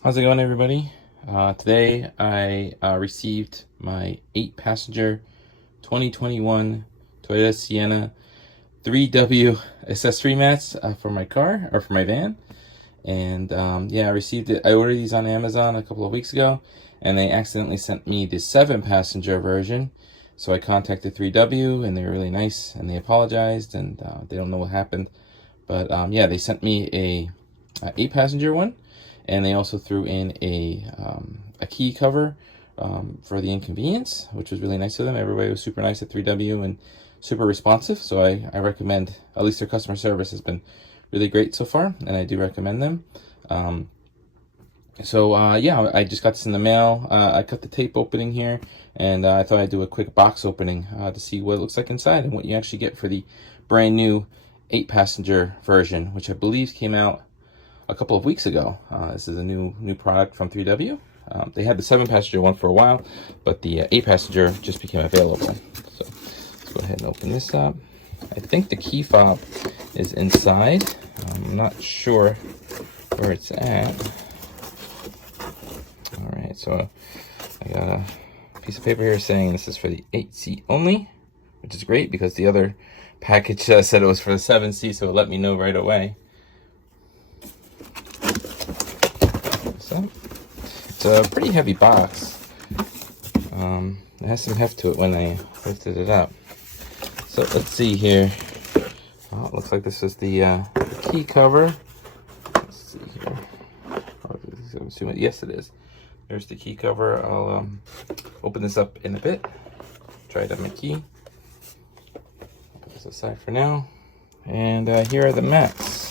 How's it going, everybody? Today I received my 8-passenger 2021 Toyota Sienna 3W accessory mats for my car, or for my van. And yeah, I received it. I ordered these on Amazon a couple of weeks ago, and they accidentally sent me the 7-passenger version. So I contacted 3W, and they were really nice, and they apologized, and they don't know what happened. But yeah, they sent me a 8-passenger one. And they also threw in a key cover for the inconvenience, which was really nice of them. Everybody was super nice at 3W and super responsive. So I recommend, at least their customer service has been really great so far, and I do recommend them. Yeah, I just got this in the mail. I cut the tape opening here, and I thought I'd do a quick box opening to see what it looks like inside and what you actually get for the brand new 8-passenger version, which I believe came out a couple of weeks ago. This is a new product from 3W. They had the 7-passenger one for a while, but the 8-passenger just became available. So let's go ahead and open this up. I think the key fob is inside. I'm not sure where it's at. All right, so I got a piece of paper here saying this is for the 8-seat only, which is great because the other package said it was for the 7-seat, so it let me know right away. It's a pretty heavy box. It has some heft to it when I lifted it up. So let's see here. Oh, it looks like this is the key cover. Let's see here. I'm assuming, yes, it is. There's the key cover. I'll open this up in a bit. Try it on my key. Put this aside for now. And here are the mats.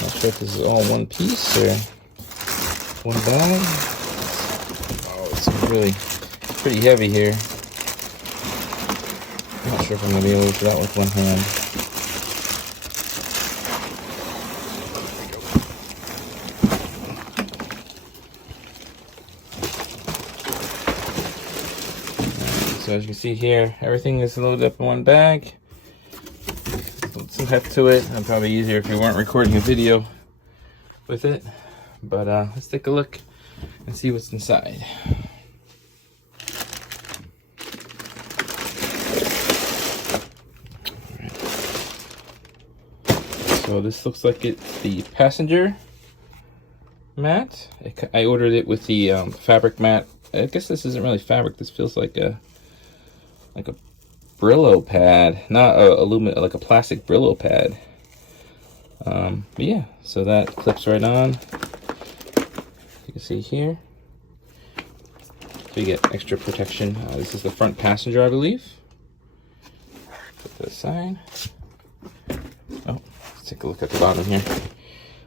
Not sure if this is all one piece or one bag. Oh, it's really pretty heavy here. I'm not sure if I'm gonna be able to lift it out with one hand. So as you can see here, everything is loaded up in one bag. Some heft to it. It'd probably be easier if we weren't recording a video with it. But let's take a look and see what's inside. Right. So this looks like it's the passenger mat. I ordered it with the fabric mat. I guess this isn't really fabric. This feels like a Brillo pad, not aluminum, like a plastic Brillo pad. But yeah, so that clips right on. You can see here. So you get extra protection. This is the front passenger, I believe. Put that aside. Oh, let's take a look at the bottom here.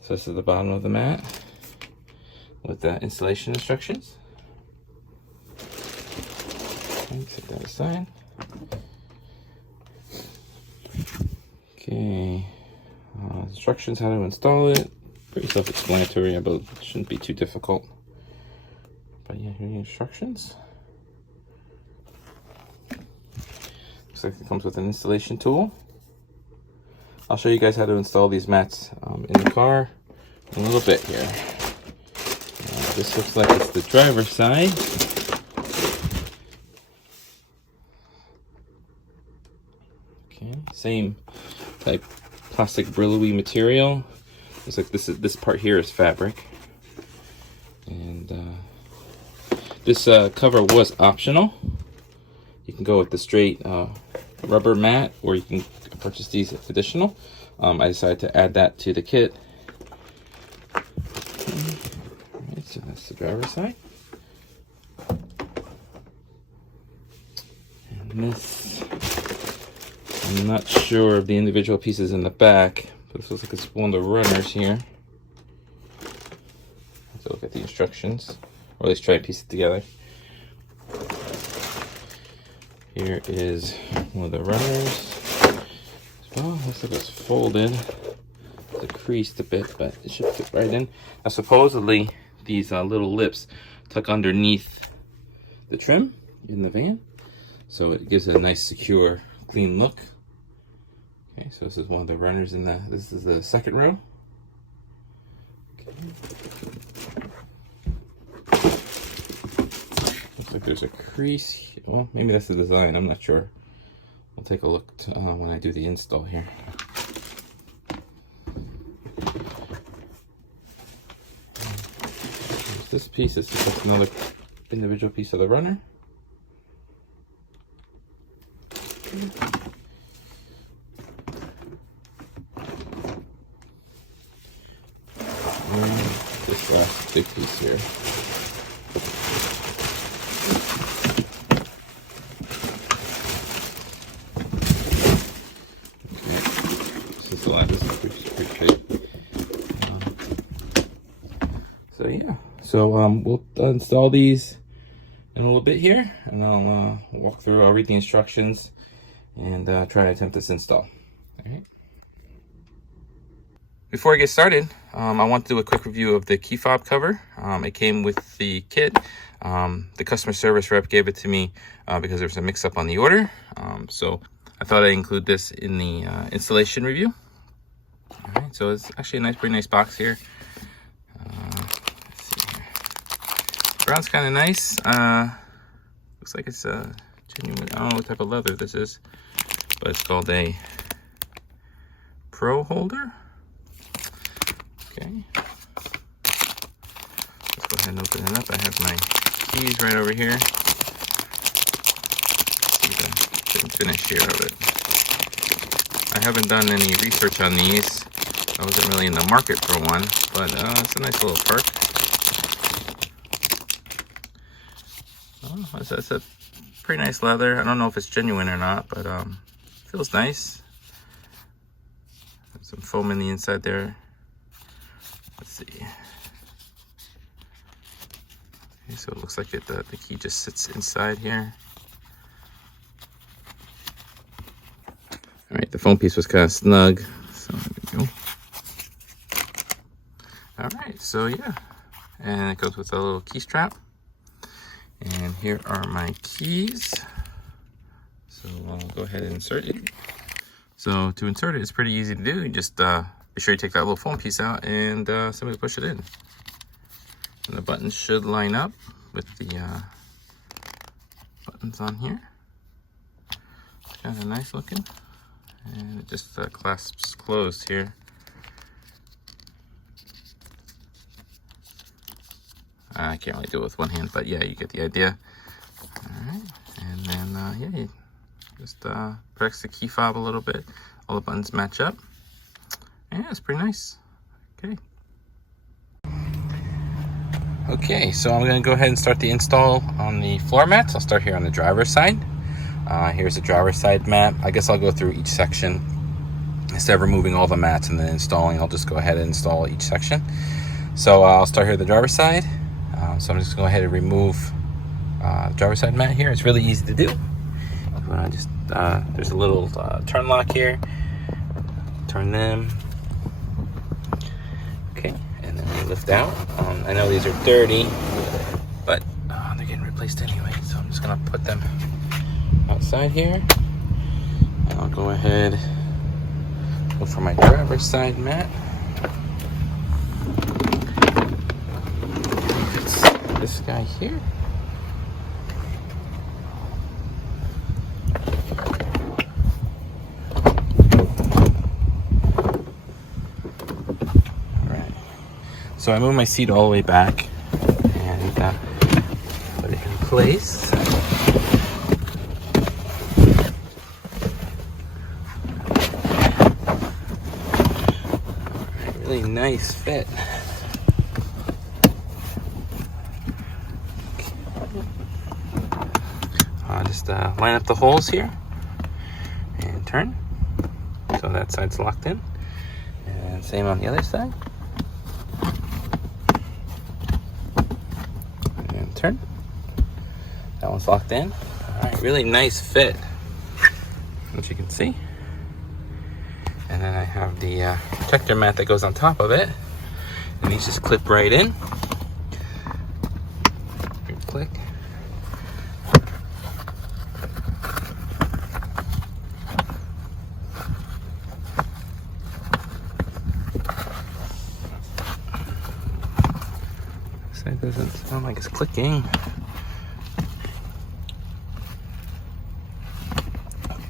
So this is the bottom of the mat with the installation instructions. Okay, take that aside. Okay, instructions how to install it. Pretty self-explanatory, but it shouldn't be too difficult. But yeah, here are the instructions. Looks like it comes with an installation tool. I'll show you guys how to install these mats in the car in a little bit here. This looks like it's the driver's side. Okay, same type plastic Brillo-y material. Looks like this part here is fabric, and this cover was optional. You can go with the straight rubber mat, or you can purchase these as additional. I decided to add that to the kit. Alright, so that's the driver's side. And this, I'm not sure of the individual pieces in the back, but this looks like it's one of the runners here. Let's look at the instructions, or at least try to piece it together. Here is one of the runners. Well, looks like it's folded. It's creased a bit, but it should fit right in. Now, supposedly, these little lips tuck underneath the trim in the van, so it gives it a nice, secure, clean look. Okay, so this is one of the runners in the, this is the second row. Looks like there's a crease. Well, maybe that's the design. I'm not sure. We'll take a look when I do the install here. This piece is just another individual piece of the runner. And this last big piece here. This is pretty tight. So yeah, we'll install these in a little bit here, and I'll walk through. I'll read the instructions and try to attempt this install. All right. Before I get started, I want to do a quick review of the key fob cover. It came with the kit. The customer service rep gave it to me because there was a mix-up on the order. So I thought I'd include this in the installation review. All right, so it's actually a nice, pretty nice box here. Let's see here. Brown's kind of nice. Looks like it's genuine. I don't know what type of leather this is, but it's called a Pro holder. Okay. Let's go ahead and open it up. I have my keys right over here. See the fit and finish here of it. I haven't done any research on these. I wasn't really in the market for one, but it's a nice little perk. Oh, that's a pretty nice leather. I don't know if it's genuine or not, but feels nice. There's some foam in the inside there. Let's see. Okay, so it looks like the key just sits inside here. All right, the foam piece was kind of snug, so there we go. All right, so yeah, and it goes with a little key strap. And here are my keys. So I'll go ahead and insert it. So to insert it, it's pretty easy to do. You just be sure you take that little foam piece out and simply push it in. And the buttons should line up with the buttons on here. Kind of nice looking. And it just clasps closed here. I can't really do it with one hand, but yeah, you get the idea. All right, and then yeah, you just press the key fob a little bit. All the buttons match up. Yeah, it's pretty nice. Okay. Okay, so I'm gonna go ahead and start the install on the floor mats. I'll start here on the driver's side. Here's the driver's side mat. I guess I'll go through each section. Instead of removing all the mats and then installing, I'll just go ahead and install each section. So I'll start here at the driver's side. So I'm just going to go ahead and remove the driver's side mat here. It's really easy to do. There's a little turn lock here. Turn them. Okay, and then they lift out. I know these are dirty, but they're getting replaced anyway. So I'm just going to put them outside here. And I'll go ahead and go for my driver's side mat. This guy here. Alright. So I moved my seat all the way back and put it in place. Alright, really nice fit. Just line up the holes here and turn. So that side's locked in. And same on the other side. And turn. That one's locked in. Alright, really nice fit, as you can see. And then I have the protector mat that goes on top of it. And these just clip right in. Click. side doesn't sound like it's clicking.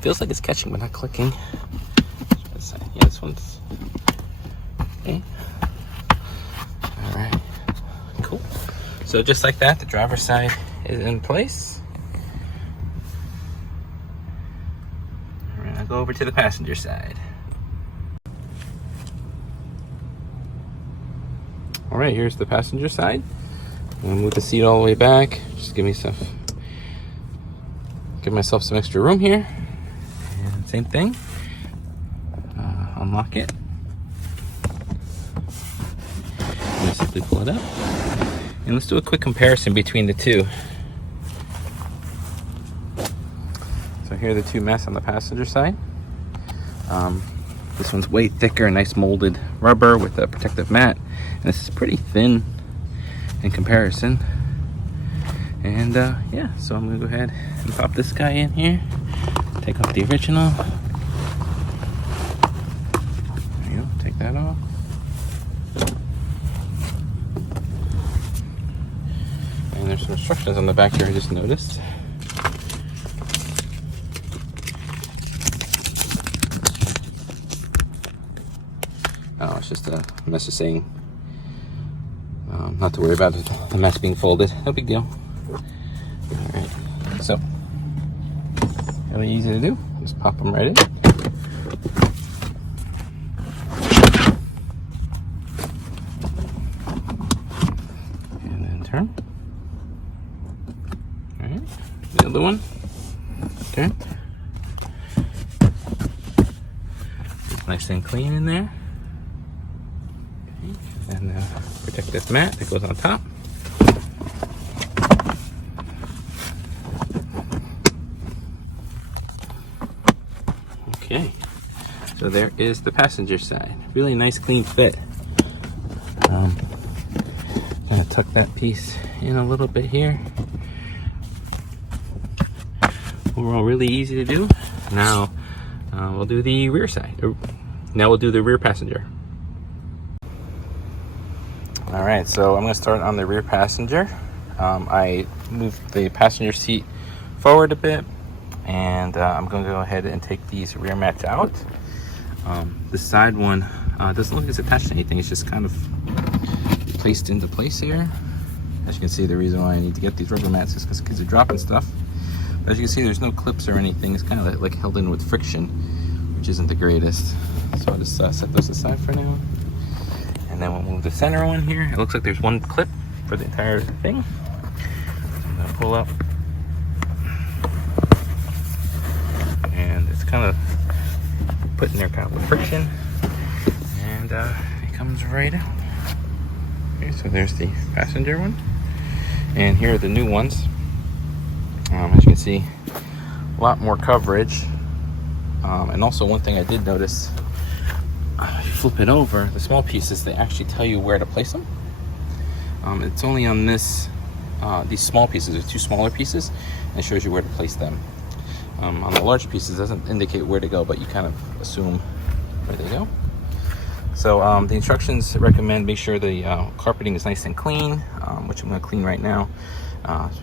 Feels like it's catching but not clicking. Yeah, this one's okay. Alright, cool. So just like that, the driver's side is in place. Alright, I'll go over to the passenger side. Alright, here's the passenger side. I'm gonna move the seat all the way back. Just give myself some extra room here. And same thing. Unlock it. And simply pull it up. And let's do a quick comparison between the two. So here are the two mats on the passenger side. This one's way thicker, nice molded rubber with a protective mat. And this is pretty thin in comparison. And yeah, so I'm gonna go ahead and pop this guy in here. Take off the original. There you go, take that off. And there's some instructions on the back here I just noticed. Oh, it's just a message saying not to worry about the mess being folded. No big deal. Alright, so really easy to do. Just pop them right in. And then turn. Alright, the other one. Okay. It's nice and clean in there. And protective mat that goes on top. Okay, so there is the passenger side. Really nice clean fit. Gonna tuck that piece in a little bit here. Overall, really easy to do. Now we'll do the rear side. Now we'll do the rear passenger. All right, so I'm gonna start on the rear passenger. I moved the passenger seat forward a bit, and I'm gonna go ahead and take these rear mats out. The side one doesn't look like it's attached to anything. It's just kind of placed into place here. As you can see, the reason why I need to get these rubber mats is because kids are dropping stuff. But as you can see, there's no clips or anything. It's kind of like held in with friction, which isn't the greatest. So I'll just set those aside for now. And then we'll move the center one here. It looks like there's one clip for the entire thing. So I'm gonna pull up. And it's kind of put in there kind of with friction. And it comes right out. Okay, so there's the passenger one. And here are the new ones. As you can see, a lot more coverage. And also one thing I did notice, if you flip it over, the small pieces, they actually tell you where to place them. It's only on these small pieces, there's two smaller pieces, and it shows you where to place them. On the large pieces, it doesn't indicate where to go, but you kind of assume where they go. So the instructions recommend make sure the carpeting is nice and clean, which I'm going to clean right now.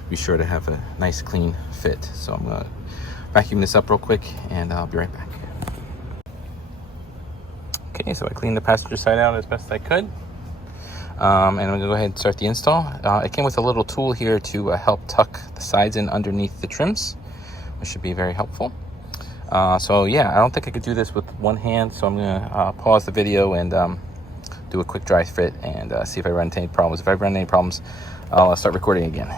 Be sure to have a nice clean fit. So I'm going to vacuum this up real quick, and I'll be right back. Okay, so I cleaned the passenger side out as best I could. And I'm going to go ahead and start the install. It came with a little tool here to help tuck the sides in underneath the trims, which should be very helpful. So yeah, I don't think I could do this with one hand, so I'm going to pause the video and do a quick dry fit and see if I run into any problems. If I run into any problems, I'll start recording again.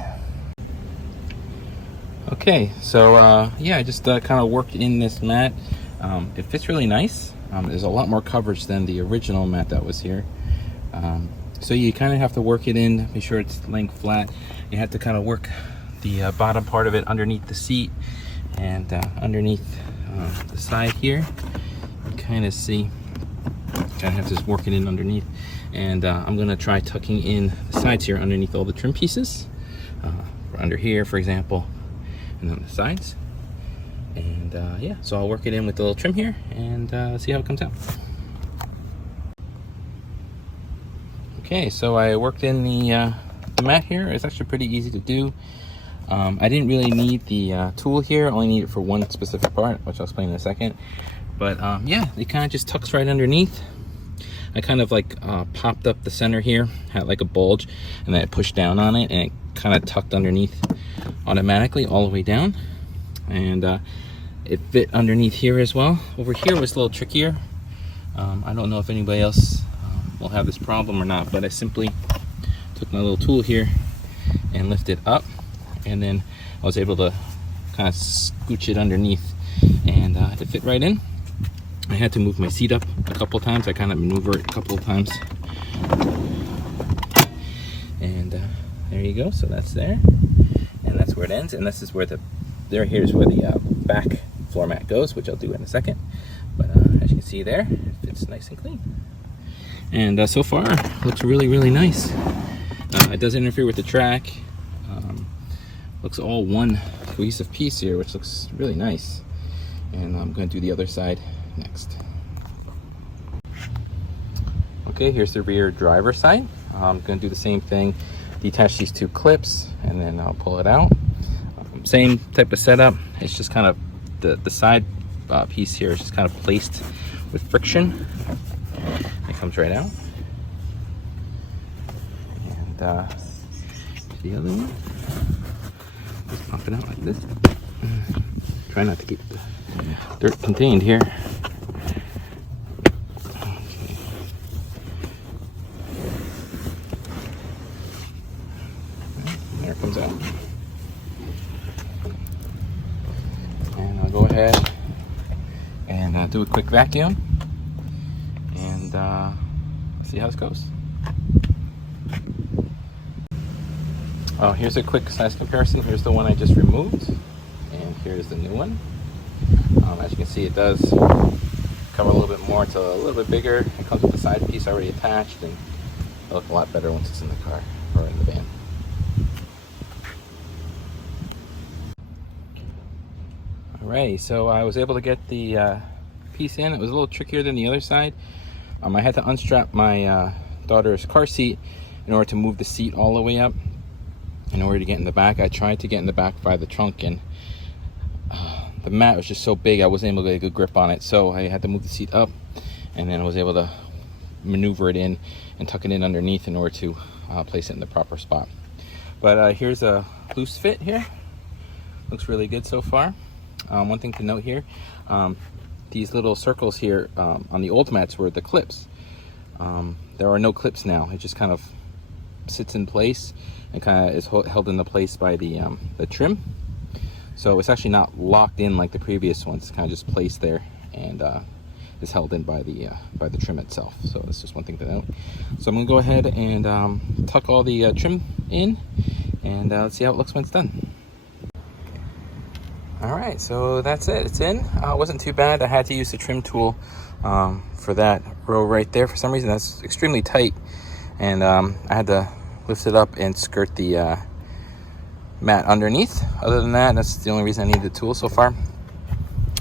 Okay, so yeah, I just kind of worked in this mat. It fits really nice. There's a lot more coverage than the original mat that was here. So you kind of have to work it in, make sure it's laying flat. You have to kind of work the bottom part of it underneath the seat and underneath the side here. You kind of see, kind of have to just work it in underneath. And I'm gonna try tucking in the sides here underneath all the trim pieces. Under here, for example, and then the sides. And yeah, so I'll work it in with the little trim here and see how it comes out. Okay, so I worked in the the mat here is actually pretty easy to do. I didn't really need the tool here, only need it for one specific part, which I'll explain in a second. But yeah, it kind of just tucks right underneath. I kind of like popped up the center here, had like a bulge, and then I pushed down on it, and it kind of tucked underneath automatically all the way down. And it fit underneath here as well. Over here was a little trickier. I don't know if anybody else will have this problem or not, but I simply took my little tool here and lifted up, and then I was able to kind of scooch it underneath, and it fit right in. I had to move my seat up a couple of times. I kind of maneuver it a couple of times, and there you go. So that's there, and that's where it ends, and this is where here's where the back floor mat goes, which I'll do in a second. But as you can see there, it fits nice and clean. And so far, looks really, really nice. It doesn't interfere with the track. Looks all one cohesive piece here, which looks really nice. And I'm going to do the other side next. Okay, here's the rear driver side. I'm going to do the same thing. Detach these two clips, and then I'll pull it out. Same type of setup. It's just kind of the side piece here is just kind of placed with friction. It comes right out. And the other one, just pop it out like this. Try not to keep the dirt contained here. Okay. There it comes out. And I'll go ahead and do a quick vacuum and see how this goes. Oh, here's a quick size comparison. Here's the one I just removed, and here's the new one. As you can see, it does cover a little bit more. It's a little bit bigger. It comes with the side piece already attached, and it'll look a lot better once it's in the car or in the van. Alrighty, so I was able to get the piece in. It was a little trickier than the other side. I had to unstrap my daughter's car seat in order to move the seat all the way up in order to get in the back. I tried to get in the back by the trunk, and the mat was just so big I wasn't able to get a good grip on it, so I had to move the seat up, and then I was able to maneuver it in and tuck it in underneath in order to place it in the proper spot. But here's a loose fit here. Looks really good so far. One thing to note here, these little circles here on the old mats were the clips. There are no clips now. It just kind of sits in place and kind of is held into place by the trim. So it's actually not locked in like the previous ones. It's kind of just placed there and is held in by the trim itself. So that's just one thing to note. So I'm gonna go ahead and tuck all the trim in, and let's see how it looks when it's done. All right, so that's it. It's in. It wasn't too bad. I had to use the trim tool for that row right there. For some reason, that's extremely tight, and I had to lift it up and skirt the mat underneath. Other than that, that's the only reason I need the tool so far.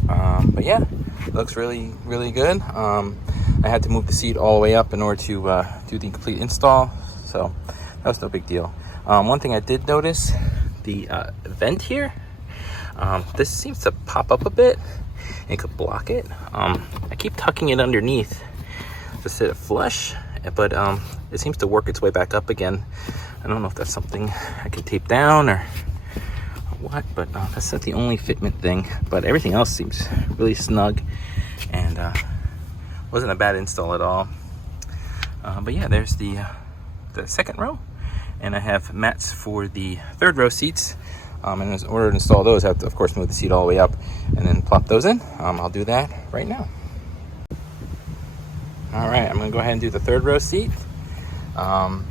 But yeah, it looks really, really good. I had to move the seat all the way up in order to do the complete install, so that was no big deal. One thing I did notice, the vent here, this seems to pop up a bit and could block it. I keep tucking it underneath to sit it flush, but it seems to work its way back up again. I don't know if that's something I can tape down or what, but that's not the only fitment thing. But everything else seems really snug, and wasn't a bad install at all. But yeah, there's the second row, and I have mats for the third row seats. And in order to install those, I have to, of course, move the seat all the way up and then plop those in. I'll do that right now. All right, I'm gonna go ahead and do the third row seat.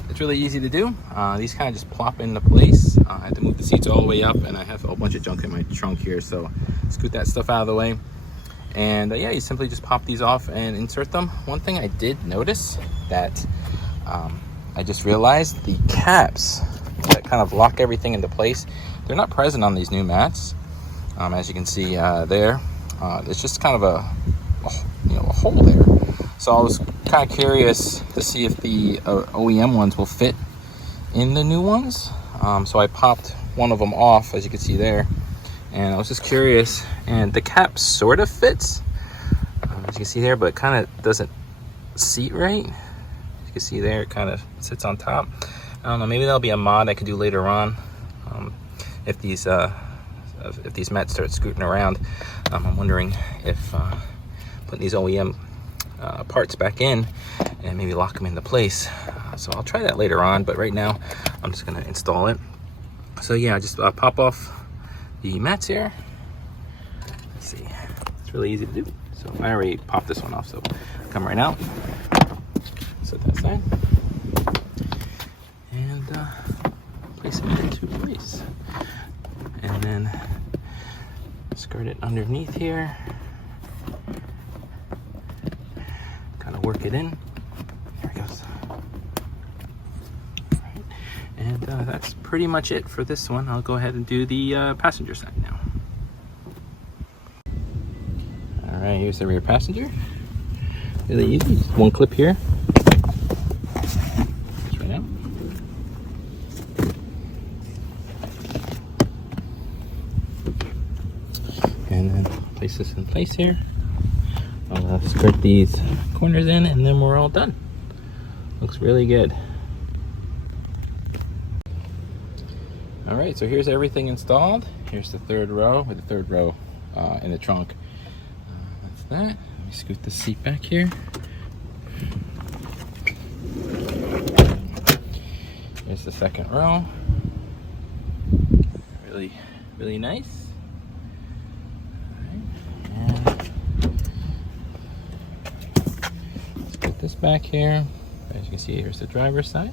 It's really easy to do. These kind of just plop into place. I had to move the seats all the way up, and I have a whole bunch of junk in my trunk here, so scoot that stuff out of the way. And yeah, you simply just pop these off and insert them. One thing I did notice that I just realized, the caps that kind of lock everything into place, they're not present on these new mats. As you can see there, it's just kind of a hole there. So I was kind of curious to see if the OEM ones will fit in the new ones. So I popped one of them off, as you can see there, and I was just curious, and the cap sort of fits, as you can see there, but it kind of doesn't seat right. As you can see there, it kind of sits on top. I don't know, maybe that'll be a mod I could do later on, if these mats start scooting around. I'm wondering if putting these OEM parts back in and maybe lock them into place. So I'll try that later on, but right now I'm just gonna install it. So yeah, just pop off the mats here. Let's see, it's really easy to do. So I already popped this one off, so come right out, set that aside, and place it into place, and then skirt it underneath here, kind of work it in. There it goes. All right. And that's pretty much it for this one. I'll go ahead and do the passenger side now. All right, here's the rear passenger. Really easy, just one clip here. Just right out. And then place this in place here. I'll skirt these corners in, and then we're all done. Looks really good. All right, so here's everything installed. Here's the third row, or the third row in the trunk. That's that. Let me scoot the seat back here. Here's the second row. Really, really nice. This back here, as you can see, here's the driver's side.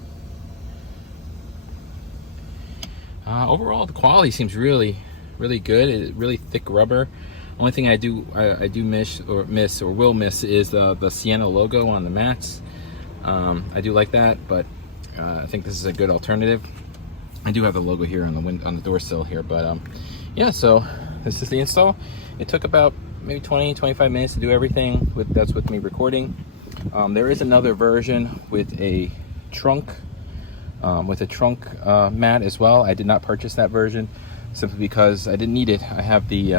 Overall, the quality seems really good. It's really thick rubber. Only thing I do miss or will miss is the Sienna logo on the mats. I do like that, but I think this is a good alternative. I do have the logo here on the door sill here, but yeah. So this is the install. It took about maybe 20-25 minutes to do everything. That's with me recording. There is another version with a trunk mat as well. I did not purchase that version simply because I didn't need it. I have the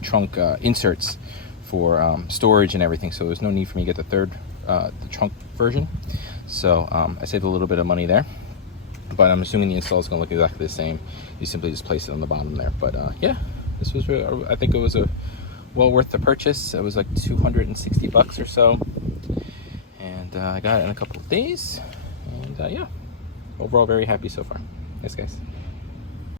trunk inserts for storage and everything, so there's no need for me to get the trunk version. So I saved a little bit of money there, but I'm assuming the install is going to look exactly the same. You simply just place it on the bottom there. But yeah, this was I think it was well worth the purchase. It was like 260 bucks or so, and I got it in a couple of days, and yeah, overall very happy so far. Thanks guys.